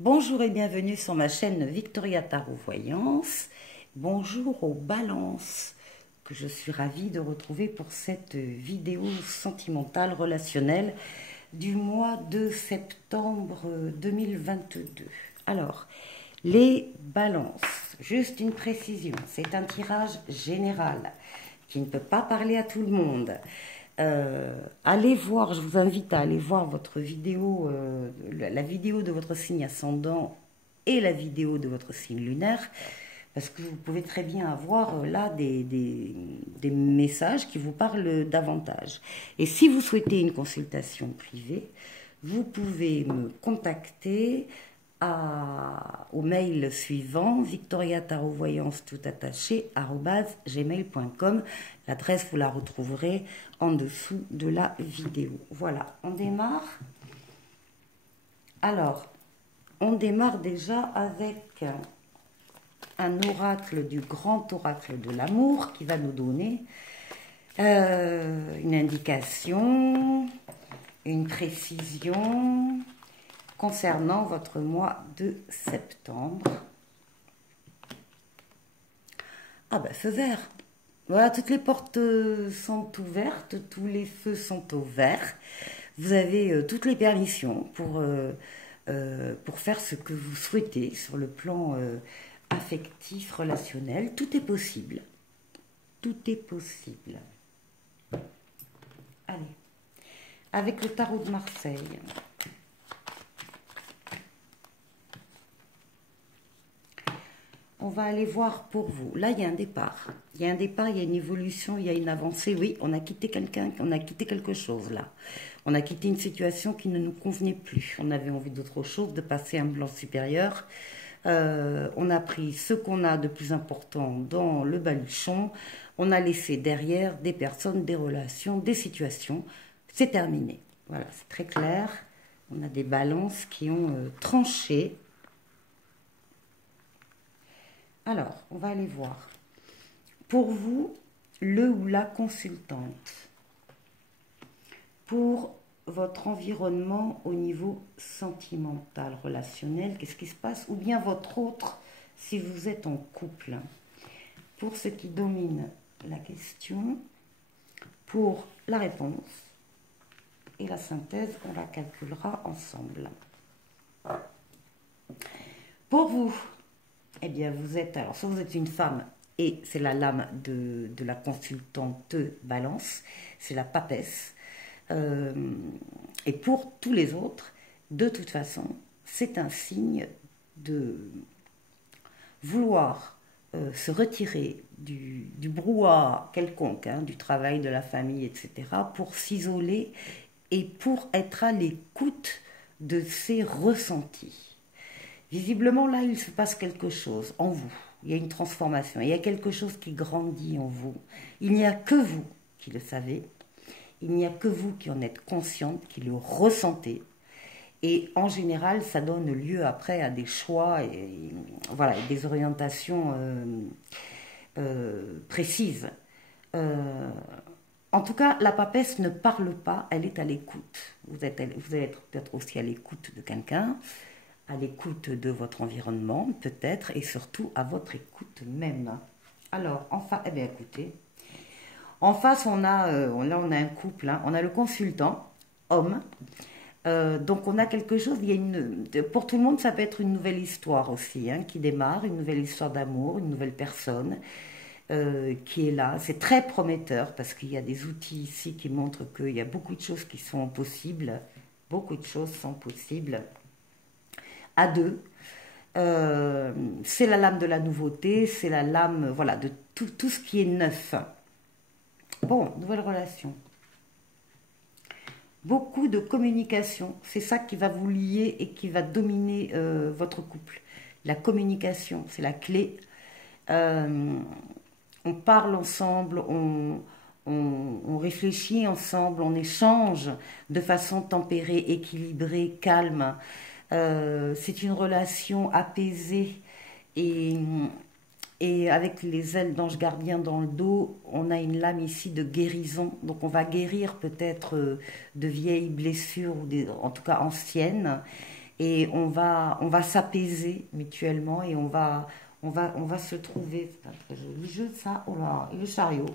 Bonjour et bienvenue sur ma chaîne Victoria Tarot Voyance. Bonjour aux balances que je suis ravie de retrouver pour cette vidéo sentimentale relationnelle du mois de septembre 2022. Alors, les balances, juste une précision, c'est un tirage général qui ne peut pas parler à tout le monde. Allez voir, je vous invite à aller voir votre vidéo, la vidéo de votre signe ascendant et la vidéo de votre signe lunaire, parce que vous pouvez très bien avoir là des messages qui vous parlent davantage. Et si vous souhaitez une consultation privée, vous pouvez me contacter au mail suivant victoriatarovoyance tout attaché @gmail.com. L'adresse vous la retrouverez en dessous de la vidéo. Voilà, on démarre. Alors, on démarre déjà avec un oracle du grand oracle de l'amour qui va nous donner une indication, une précision concernant votre mois de septembre. Ah ben, feu vert. Voilà, toutes les portes sont ouvertes, tous les feux sont au vert. Vous avez toutes les permissions pour faire ce que vous souhaitez sur le plan affectif, relationnel. Tout est possible. Tout est possible. Allez, avec le tarot de Marseille. On va aller voir pour vous. Là, il y a un départ. Il y a un départ, il y a une évolution, il y a une avancée. Oui, on a quitté quelqu'un, on a quitté quelque chose là. On a quitté une situation qui ne nous convenait plus. On avait envie d'autre chose, de passer à un plan supérieur. On a pris ce qu'on a de plus important dans le baluchon. On a laissé derrière des personnes, des relations, des situations. C'est terminé. Voilà, c'est très clair. On a des balances qui ont tranché. Alors, on va aller voir. Pour vous, le ou la consultante, pour votre environnement au niveau sentimental, relationnel, qu'est-ce qui se passe? Ou bien votre autre, si vous êtes en couple. Pour ce qui domine la question, pour la réponse et la synthèse, on la calculera ensemble. Pour vous, eh bien, vous êtes, alors, soit vous êtes une femme, et c'est la lame de la consultante balance, c'est la papesse. Et pour tous les autres, de toute façon, c'est un signe de vouloir se retirer du brouhaha quelconque, hein, du travail, de la famille, etc., pour s'isoler et pour être à l'écoute de ses ressentis. Visiblement, là, il se passe quelque chose en vous. Il y a une transformation. Il y a quelque chose qui grandit en vous. Il n'y a que vous qui le savez. Il n'y a que vous qui en êtes consciente, qui le ressentez. Et en général, ça donne lieu après à des choix et voilà, et des orientations précises. En tout cas, la papesse ne parle pas, elle est à l'écoute. Vous allez être peut-être aussi à l'écoute de quelqu'un, à l'écoute de votre environnement, peut-être, et surtout à votre écoute même. Alors, enfin, eh bien, écoutez, en face, on a un couple, hein, on a le consultant, homme, donc on a quelque chose, pour tout le monde, ça peut être une nouvelle histoire aussi, hein, qui démarre, une nouvelle histoire d'amour, une nouvelle personne qui est là. C'est très prometteur, parce qu'il y a des outils ici qui montrent qu'il y a beaucoup de choses qui sont possibles, beaucoup de choses sont possibles. À deux, c'est la lame de la nouveauté, c'est la lame, voilà, de tout ce qui est neuf. Bon, nouvelle relation. Beaucoup de communication, c'est ça qui va vous lier et qui va dominer votre couple. La communication, c'est la clé. On parle ensemble, on réfléchit ensemble, on échange de façon tempérée, équilibrée, calme. C'est une relation apaisée et avec les ailes d'ange gardien dans le dos, on a une lame ici de guérison. Donc on va guérir peut-être de vieilles blessures, ou en tout cas anciennes. et on va s'apaiser mutuellement et on va se trouver. C'est un très joli jeu ça. Oh là, le chariot.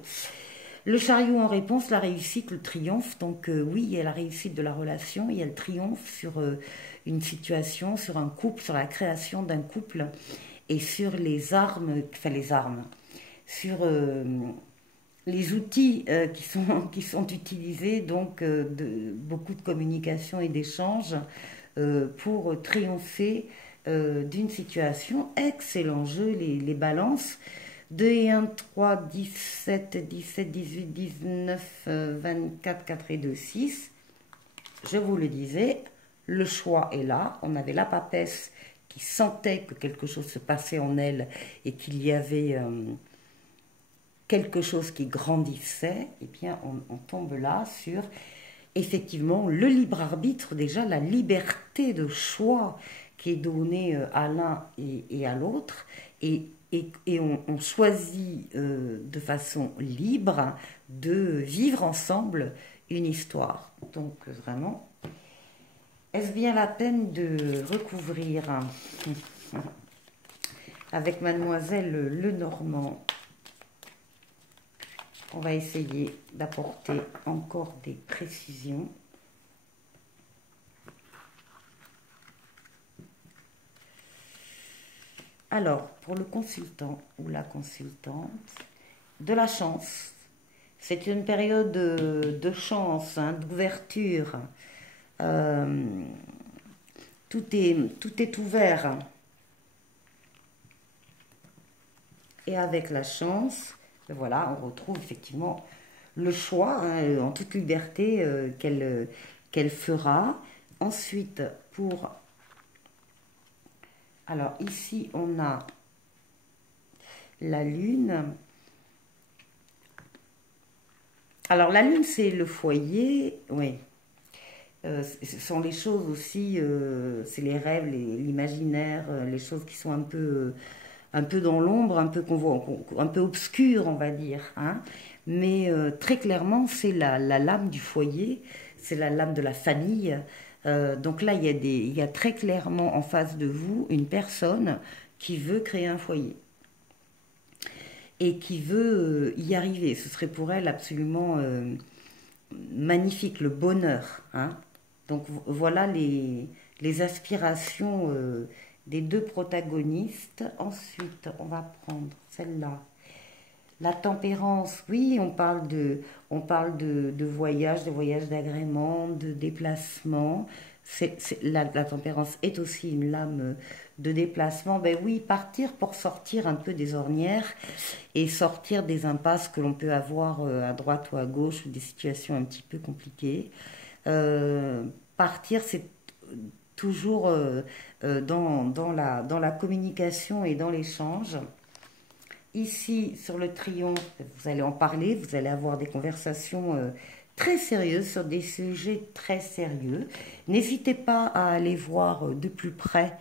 Le chariot en réponse, la réussite, le triomphe. Donc oui, il y a la réussite de la relation, il y a le triomphe sur une situation, sur un couple, sur la création d'un couple et sur les armes, sur les outils qui sont utilisés, donc beaucoup de communication et d'échanges pour triompher d'une situation. Excellent jeu, les balances. 2 et 1, 3, 17, 17, 18, 19, 24, 4 et 2, 6. Je vous le disais, le choix est là. On avait la papesse qui sentait que quelque chose se passait en elle et qu'il y avait quelque chose qui grandissait. Eh bien, on tombe là sur, effectivement, le libre arbitre, déjà la liberté de choix qui est donnée à l'un et à l'autre. Et on choisit de façon libre de vivre ensemble une histoire. Donc vraiment, est-ce bien la peine de recouvrir avec Mademoiselle Lenormand? On va essayer d'apporter encore des précisions. Alors, pour le consultant ou la consultante, de la chance. C'est une période de chance, hein, d'ouverture. Tout est ouvert. Et avec la chance, voilà, on retrouve effectivement le choix, hein, en toute liberté qu'elle fera. Ensuite, pour... Alors ici, on a la lune. Alors la lune, c'est le foyer, oui. Ce sont les choses aussi, c'est les rêves, l'imaginaire, les choses qui sont un peu dans l'ombre, un peu un peu obscures, on va dire. Hein. Mais très clairement, c'est la lame du foyer, c'est la lame de la famille. Donc là, il y a très clairement en face de vous une personne qui veut créer un foyer et qui veut y arriver. Ce serait pour elle absolument magnifique, le bonheur. Hein. Donc voilà les aspirations des deux protagonistes. Ensuite, on va prendre celle-là. La tempérance, oui, on parle de voyage, d'agrément, de déplacement. La tempérance est aussi une lame de déplacement. Ben oui, partir pour sortir un peu des ornières et sortir des impasses que l'on peut avoir à droite ou à gauche ou des situations un petit peu compliquées. Partir, c'est toujours dans la communication et dans l'échange. Ici, sur le triomphe, vous allez en parler, vous allez avoir des conversations très sérieuses sur des sujets très sérieux. N'hésitez pas à aller voir de plus près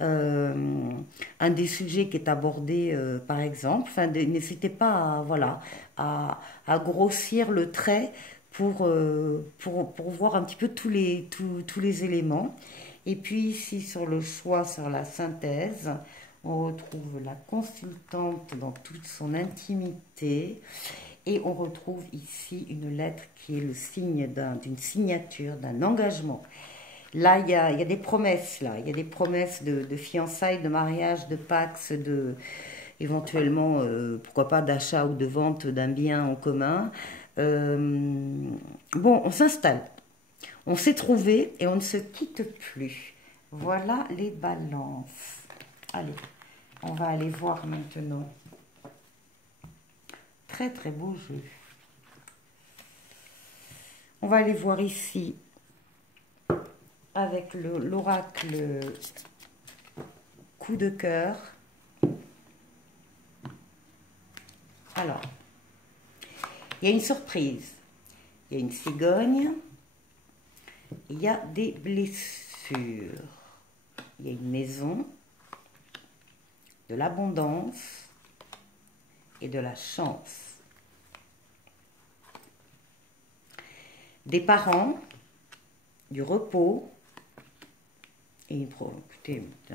un des sujets qui est abordé, par exemple. Enfin, n'hésitez pas à, voilà, à grossir le trait pour voir un petit peu tous les éléments. Et puis ici, sur le choix, sur la synthèse, on retrouve la consultante dans toute son intimité et on retrouve ici une lettre qui est le signe d'une signature, d'un engagement. Là, il y a des promesses, là. Il y a des promesses de fiançailles, de mariage, de pax, éventuellement, pourquoi pas, d'achat ou de vente d'un bien en commun. Bon, on s'installe. On s'est trouvé et on ne se quitte plus. Voilà les balances. Allez, on va aller voir maintenant. Très très beau jeu. On va aller voir ici avec l'oracle coup de cœur. Alors, il y a une surprise. Il y a une cigogne. Il y a des blessures. Il y a une maison, de l'abondance et de la chance. Des parents, du repos Et écoutez, c'est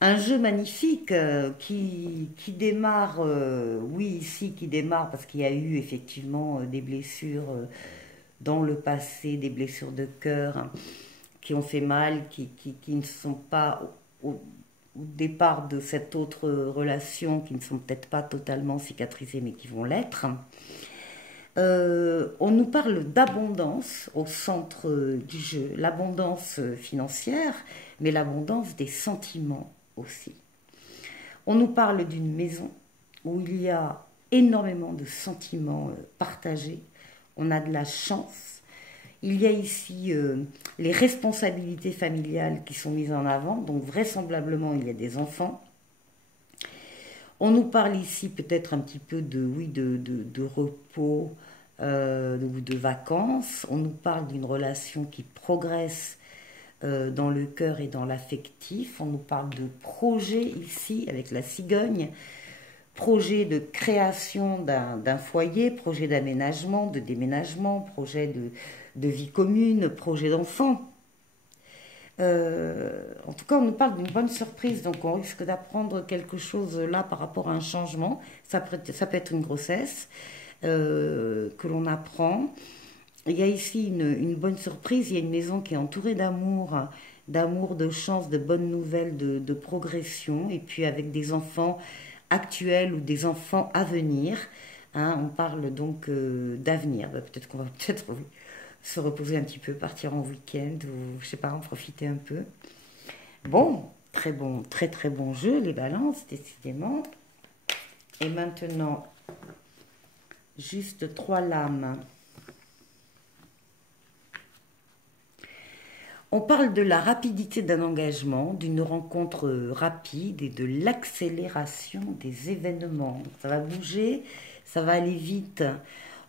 un jeu magnifique qui démarre, oui, ici, qui démarre parce qu'il y a eu effectivement des blessures dans le passé, des blessures de cœur hein, qui ont fait mal, qui ne sont pas au départ de cette autre relation, qui ne sont peut-être pas totalement cicatrisées, mais qui vont l'être. On nous parle d'abondance au centre du jeu, l'abondance financière, mais l'abondance des sentiments aussi. On nous parle d'une maison où il y a énormément de sentiments partagés, on a de la chance. Il y a ici les responsabilités familiales qui sont mises en avant, donc vraisemblablement il y a des enfants. On nous parle ici peut-être un petit peu de, oui, de repos ou de vacances. On nous parle d'une relation qui progresse dans le cœur et dans l'affectif. On nous parle de projet ici avec la cigogne, projet de création d'un foyer, projet d'aménagement, de déménagement, projet de vie commune, projet d'enfant. En tout cas, on nous parle d'une bonne surprise, donc on risque d'apprendre quelque chose là par rapport à un changement. Ça peut être une grossesse que l'on apprend. Il y a ici une bonne surprise, il y a une maison qui est entourée d'amour, de chance, de bonnes nouvelles, de progression, et puis avec des enfants actuels ou des enfants à venir. Hein, on parle donc d'avenir. Peut-être qu'on va oui, se reposer un petit peu, partir en week-end, ou je sais pas, en profiter un peu. Bon, très très bon jeu, les balances, décidément. Et maintenant, juste 3 lames. On parle de la rapidité d'un engagement, d'une rencontre rapide et de l'accélération des événements. Ça va bouger, ça va aller vite.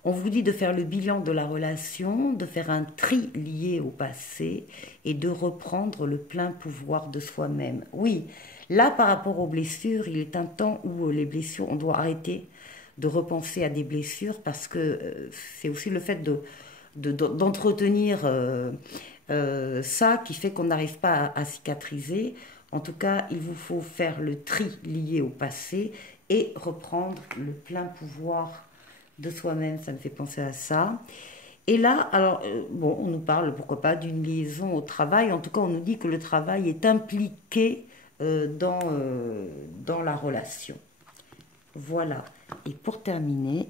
On vous dit de faire le bilan de la relation, de faire un tri lié au passé et de reprendre le plein pouvoir de soi-même. Oui, là par rapport aux blessures, il est un temps où les blessures, on doit arrêter de repenser à des blessures parce que c'est aussi le fait d'entretenir ça qui fait qu'on n'arrive pas à cicatriser. En tout cas, il vous faut faire le tri lié au passé et reprendre le plein pouvoir de soi-même. Ça me fait penser à ça. Et là, alors, bon, on nous parle, pourquoi pas, d'une liaison au travail. En tout cas, on nous dit que le travail est impliqué dans la relation. Voilà. Et pour terminer,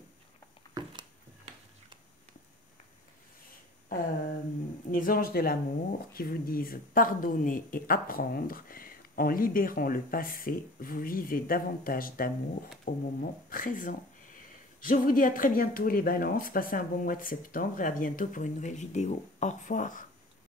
les anges de l'amour qui vous disent pardonner et apprendre. En libérant le passé, vous vivez davantage d'amour au moment présent. Je vous dis à très bientôt les balances, passez un bon mois de septembre et à bientôt pour une nouvelle vidéo. Au revoir.